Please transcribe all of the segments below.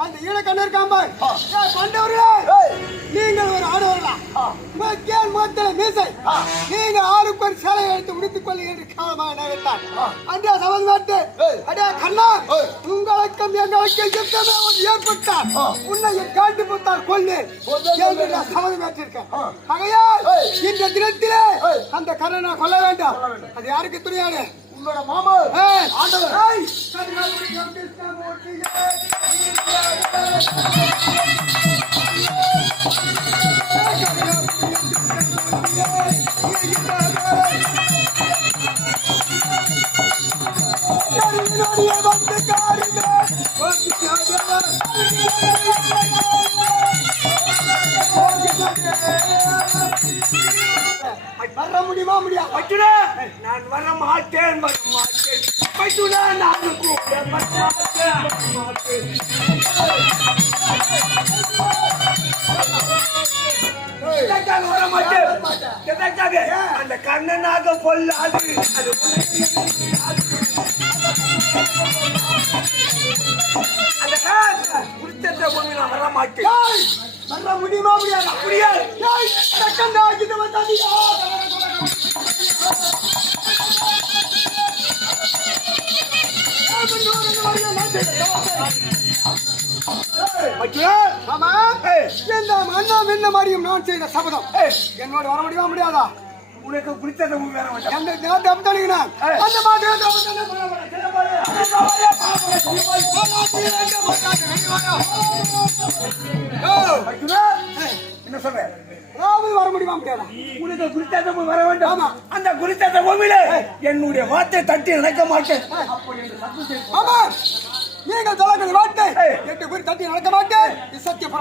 அந்த ஈழக்கண்ணர் காம்பாய் நீங்கள் ஒரு ஆடவர்களா மீசை நீங்க ஆளுக்கு ஒரு சேலை எடுத்து முடித்துக் கொள்ள என்று காலமாக நகர்த்தான் அன்றே சமன்பாட்டு அடே கண்ணா உங்களுக்கும் எங்களுக்கும் யுத்தமே ஒன்று ஏற்பட்டால் உன்னை காட்டி போட்டால் கொள்ளு என்று நான் சமதம் ஏற்றிருக்கேன் ஆகையால் இந்த தினத்திலே அந்த கண்ணனை கொல்ல வேண்டாம் அது யாருக்கு துணியாடு உங்களோட மாமா ஆண்டவர் வர முடியுமா முடியாது நான் வர மாட்டேன் அந்த கண்ணனாக கொள்ளாது வர மாட்டேன் வர முடியுமா முடியாது முடியாது என்ன மாதிரியும் நான் செய்த சபதம் என்னோட வர முடியுமா முடியாதா உனக்கு பிடிச்ச என்ன சொல்றேன் வர முடியுமா முடியாதா உனக்கு குறித்த வர வேண்டாம் அந்த குறித்த பூமியில என்னுடைய வார்த்தை தட்டி நடக்க மாட்டேன் ஆமா நீங்கள் சொல்லக்கூடிய வார்த்தை எட்டு குறி தட்டி நடக்க மாட்டேன் சத்தியம்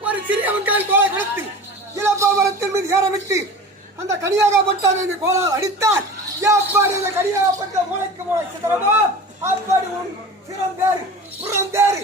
ஒரு சிறியவன் கால் கோலை கொடுத்து இளப்பாமரத்தின் மீது ஏறமிட்டு அந்த கனியாகப்பட்ட கோலால் அடித்தான் எப்படி இந்த கனியாகப்பட்ட மூளைக்கு மூளை சிதறமோ அப்படி உன் சிறம் பேரு புறம் பேரு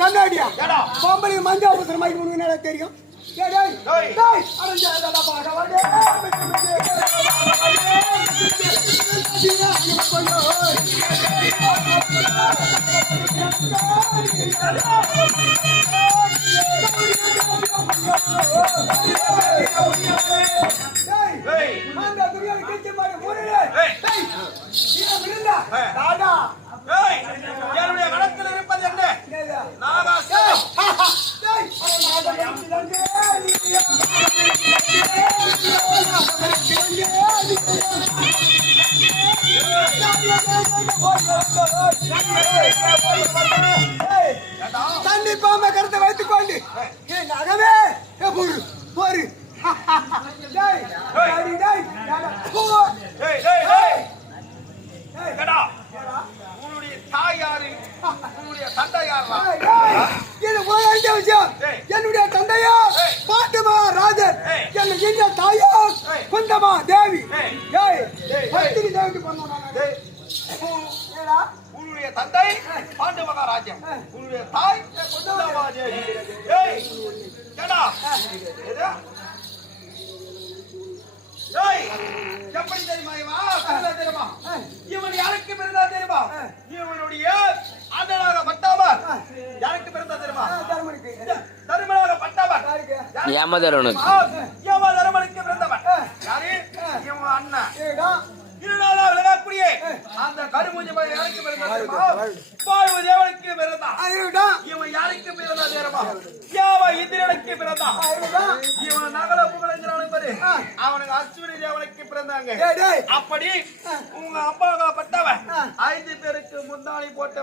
கண்ணாடியா பொம்பளை மஞ்சள் பூசுற மாதிரி உனக்கு என்ன தெரியும்? என்னுடைய கணக்கில் இருப்பது என்ன? தண்ணி பாம்பை கருத்தை வைத்துக் கொண்டு நகவே போரு உன்னுடைய தாய் யாரு? உன்னுடைய தந்தை யாரா? இது விஷயம். என்னுடைய தந்தையா பாட்டுமா ராஜன், என்னுடைய தாயா குந்தமா தேவி. தேவிக்கு உன்னுடைய தந்தை பாண்டு மகாராஜன், உன்னுடைய தாய் குந்தமா தேவி. எப்படி தெரியுமா? இவன் யாருக்கு பிறந்தா தெரியுமா? இவனுடைய ஆண்டனாக பட்டவர் யாருக்கு பிறந்தா தெரியுமா? தருமனாக பட்டவர் யமதர்மனுக்கு பிறந்தவர் யாரு? இவன் அண்ணன். இருநாளாக விளங்கக்கூடிய அந்த கருமூஞ்சி பையன் யாருக்கு பிறந்தா தெரியுமா? வாழ்வு தேவனுக்கு பிறந்தான். இவன் யாருக்கு பிறந்தா தெரியுமா? இந்திரனுக்கு பிறந்தான். இவன் நகல புகழேந்திரன் என்பது அவனுக்கு அஸ்வினி தேவனுக்கு பிறந்தாங்க. அப்படி உங்க அப்பாவுக்கு பட்டவன் 5 பேருக்கு முந்தாளி போட்ட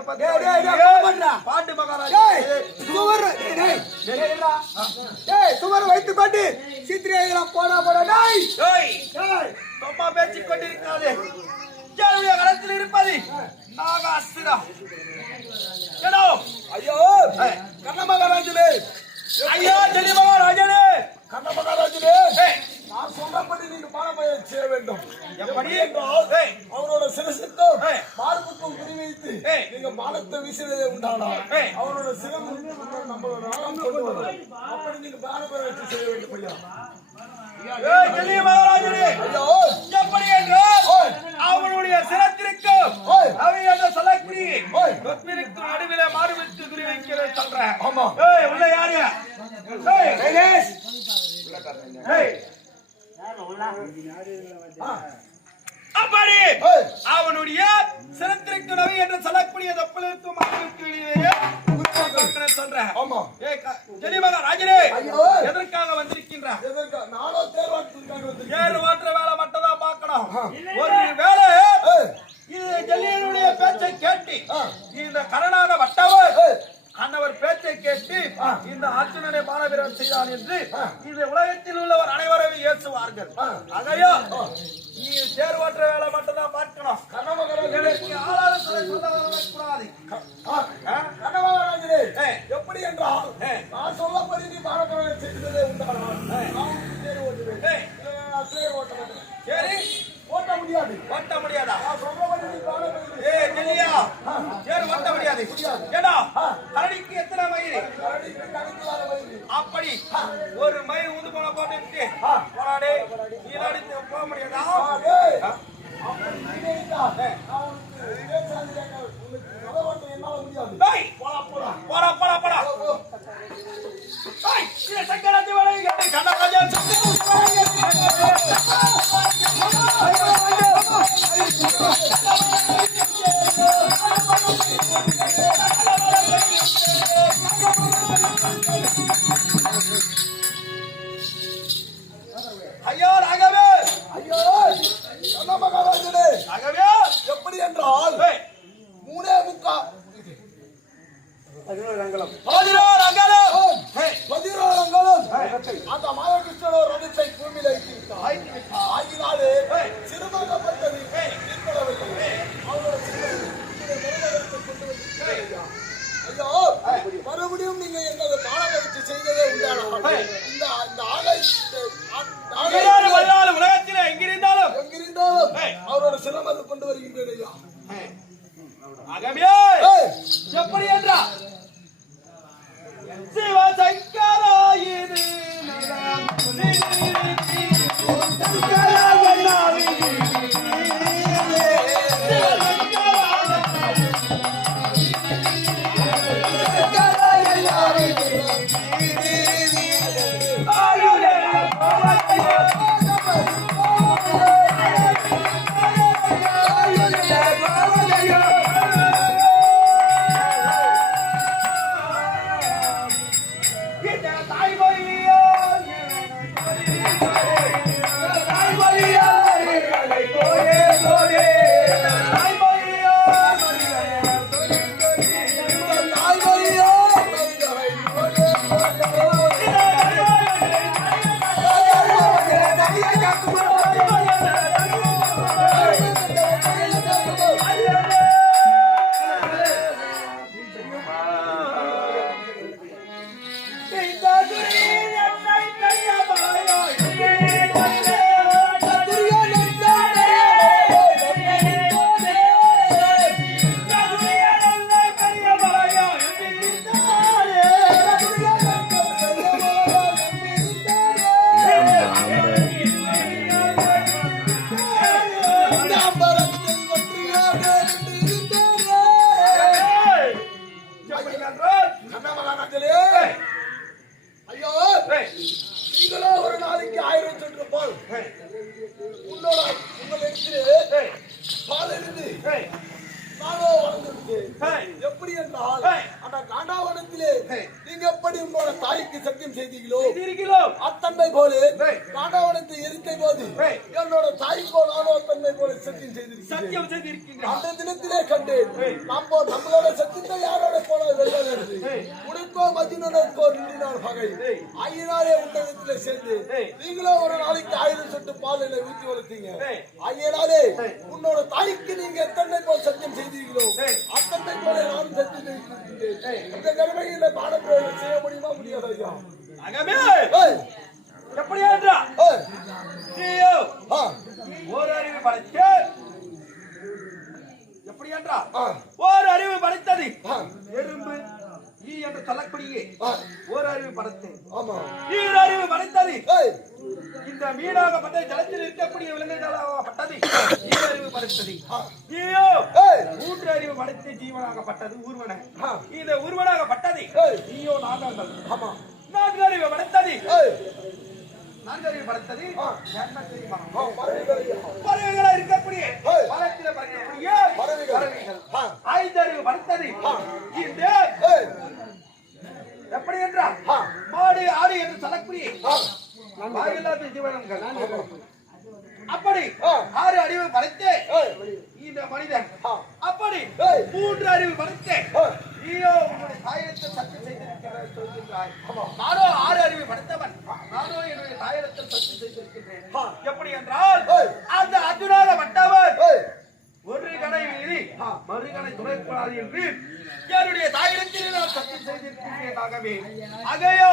பாண்டு மகாராஜா சுவர் வைத்துக் கொண்டு சித்திரை போனா ரொம்ப பேசிக் கொண்டிருக்காது. என்னுடைய களத்தில் இருப்பது நாகாசுரா. ஐயோ கண்ணமகாராஜனே, ஐயா ஜெனிமகாராஜனே, கண்ணமகாராஜனே, நான் சொன்னபடி நீங்க பானபயம் செய்ய வேண்டும். எப்படி? அவரோட சிரசுக்கும் மார்புக்கும் குறி வைத்து நீங்க பானத்தை வீசினதே உண்டானா அவரோட சிரம் நம்மளோட நாளம் கொண்டு வரும். அப்படி நீங்க பானபயம் செய்ய வேண்டும் ஐயா. எப்படி என்றால் அவனுடைய சிரத்திற்கும் நடுவில மாறுவிட்டு குறி வைக்கிறேன் சொல்றேன். உள்ள யாரு? அப்படி அவனுடைய சிரத்திற்கு நவி என்று சொல்லக்கூடிய தப்பிலிருக்கும் சொல்றேன். எதற்காக வந்திருக்கின்றார்? ஏறு மாற்ற வேலை மட்டும் தான் பார்க்கணும். ஒரு வேலை ஜல்லியனுடைய பேச்சை கேட்டு இந்த கரணாக வட்டவர் அன்னவர் பேச்சை கேட்டு இந்த அர்ஜுனனை பானவீரன் செய்தான் என்று இந்த உலகத்தில் உள்ளவர் அனைவரும் ஏசுவார்கள். அதையோ நீ தேர்வற்ற வேலை மட்டும் தான் பார்க்கணும். எப்படி என்றால் நான் சொல்லப்படி நீ பானவீரன் செய்ததே சரி ஓட்ட முடியாது. ஓட்ட முடியாதா? சொல்றபடி நீ ஓட்ட முடியாது. ஏடா கரடிக்கு எத்தனை மயிறு? அப்படி ஒரு மயிர் ஊந்து போன போட்டு போராடே நீராடி போக முடியாதா? போடா போடா போடா சங்கராஜி ஐயோ ராகவே, ஐயோ மகாராஜனே, ராகவே எப்படி என்றால் 3.25 அந்த மாயகிருஷ்ணனோ ரதத்தை பூமியில் ஆகினாலே சிறுமாகப்பட்டது மறுபடியும் நீங்க என்னது பானபயிற்சி செய்ததே உண்டான உலகத்தில் எங்கிருந்தாலும் அவரோட சிரமத்தை கொண்டு வருகின்றேன். எப்படி என்றா எப்படி உங்களோட தாய்க்கு சத்தியம் செய்தீங்களோ இருக்கிறோம். அத்தன்மை போல ஏய். காண்டவனத்தை எரித்த போது ஏய். என்னோட தாய்க்கோ நானோ அத்தன்மை போல சத்தியம் செய்திருக்கிறேன். சத்தியம் செய்திருக்கின்றார். அந்த தினத்திலே கண்டேன் ஏய். நம்மளோட சத்தியத்தை யாரோட போல வெல்வது ஏய். உனக்கோ மதினோட நின்றார் பகை ஏய். ஐயனாரே உண்டகத்திலே சேர்ந்து ஏய். நீங்களோ ஒரு நாளைக்கு 1000 சொட்டு பால் என்னை ஊற்றி வளர்த்தீங்க. ஏய். ஐயனாரே ஏய். உன்னோட தாய்க்கு நீங்க எத்தனை போல் சத்தியம் செய்தீர்களோ ஏய். அத்தனை போல நான் சத்தியம் செய்திருக்கிறேன். ஏய். இந்த கடமையில பாடப்பிரயோகம் செய்ய முடியுமா முடியாது ஐயா? ஆகவே ஏய். எப்படி என்றா ஏய். நீயோ ஆ. ஒரு அறிவு படைத்து எப்படி என்றா ஆ. ஒரு அறிவு படைத்தது ஆ. எறும்பு ஈ என்று சொல்லக்கூடிய ஆ. ஒரு அறிவு படைத்தேன். ஆமா. ஈர் அறிவு படைத்தது ஏய். இந்த மீனாகப்பட்ட ஜலத்தில் இருக்கக்கூடிய விலங்குகளாகப்பட்டது ஈர் அறிவு படைத்தது. ஆ. நீயோ ஏய். மூன்று அறிவு படைத்து ஜீவனாகப்பட்டது ஊர்வன. ஆ. இந்த ஊர்வனாகப்பட்டது ஏய். நீயோ நாகங்கள். ஆமா. நான்கு அறிவு படைத்தது ஏய். நான்கு அறிவு படைத்தது ஆ. என்ன தெரியுமா? ஆ, பறவைகள் ஐயா. பறவைகளா இருக்கக்கூடிய ஏய். பறவைகளை பறக்கக்கூடிய பறவைகள். பறவைகள். ஆ. ஐந்து அறிவு படைத்தது ஆ. இந்த ஏய். எப்படி என்றால் ஆ. மாடு ஆடு என்று சொல்லக்கூடிய ஆ. வாயில்லாத ஜீவனங்கள். அப்படி ஆ. ஆறு அறிவு படைத்து ஏய். இந்த மனிதன் ஆ. அப்படி ஏய். மூன்று அறிவு படைத்து ஏய். நீயோ உங்களுடைய தாயிடத்தில் சத்து செய்திருக்கிறாய் சொல்கின்றாய். நானோ ஆறு அறிவு படைத்தவன். நானோ என்னுடைய தாயிடத்தில் சத்து செய்திருக்கின்றேன். ஆ. எப்படி என்றால் ஏய். அந்த அர்ஜுனாக பட்டவன் ஏய். ஒரு கணை மீறி மறுகணை துணைக்கூடாது என்று என்னுடைய தாயிடத்தில் நான் சத்தியம் செய்திருக்கின்றேன். ஆகவே அகையோ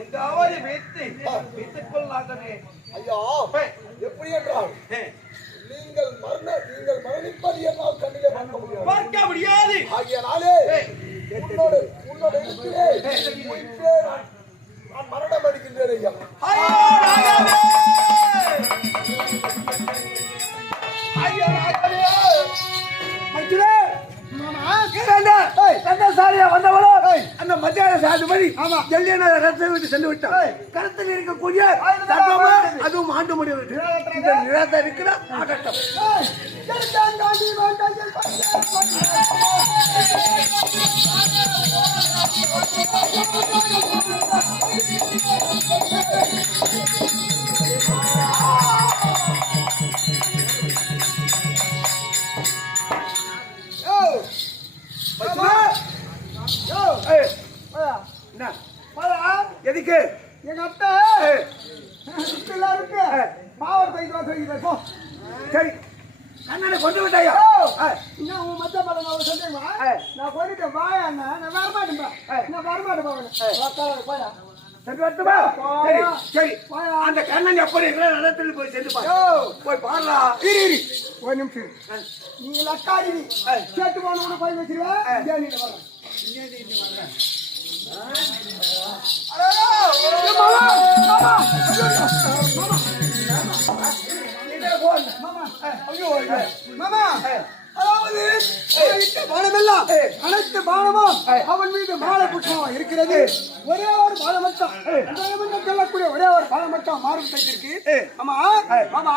எங்காவது வைத்துக் கொள்ளாகவே ஐயா. ஏய். எப்படி என்றால் ஏய். நீங்கள் மரணிப்பது என்னால் கண்ணிலே பார்க்க முடியாது. பார்க்க முடியாது. ஆகியனாலே ஏய். உன்னோட இடத்திலே உயிர்ப்பே நான் மரணம் அடிக்கின்றேன் ஐயா. ஐயோ நாகவே! ஐயோ நாகவே! மச்சுரே! கந்தசாரியா வந்தவளோ அந்த மத்தியான சாதுபதி ஜல்லியன ரத்தத்தை விட்டு சென்று விட்டார். கருத்தில் இருக்கக்கூடிய தர்மமா அதுவும் ஆண்டு முடிவு இந்த நிலத்தை இருக்கிற ஆகட்டம். எதுக்கு எங்க அத்தை எல்லாருக்கு மாவட்ட பைக்கு போ. சரி கண்ணனை கொண்டு விட்டாயா? இன்னும் உன் மத்த படம் நான் சொல்றேன். நான் போயிட்டு வாயா நான் வரமாட்டேன். நான் வரமாட்டேன் போயா. சரி வரட்டுமா? சரி சரி அந்த கண்ணன் எப்படி இருக்கிற இடத்துல போய் சென்று போய் பாருடா. இரு ஒரு நிமிஷம் நீ லக்காடி கேட்டு போன கூட போய் வச்சிருவேன். அனைத்து பானமும் அவன் மீது மாலை புஷ்பம் இருக்கிறது. ஒரே ஒரு பாலம் மட்டும் சொல்லக்கூடிய ஒரே ஒரு பாலம் மட்டும் மாறுபட்டு இருக்கு. ஆமா மாமா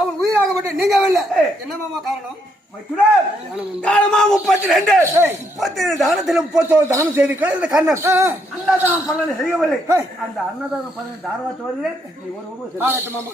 அவன் உயிராகப்பட்டு நீங்க என்ன மாமா காரணம்? தானமா 32 தானத்தில் 31 தானம் செய்து கண்ணன் அன்னதானம் பண்ண செய்யவில்லை. அந்த அன்னதானம் பண்ண தாரவாத்து வருகிறேன். நீ ஒரு மாமா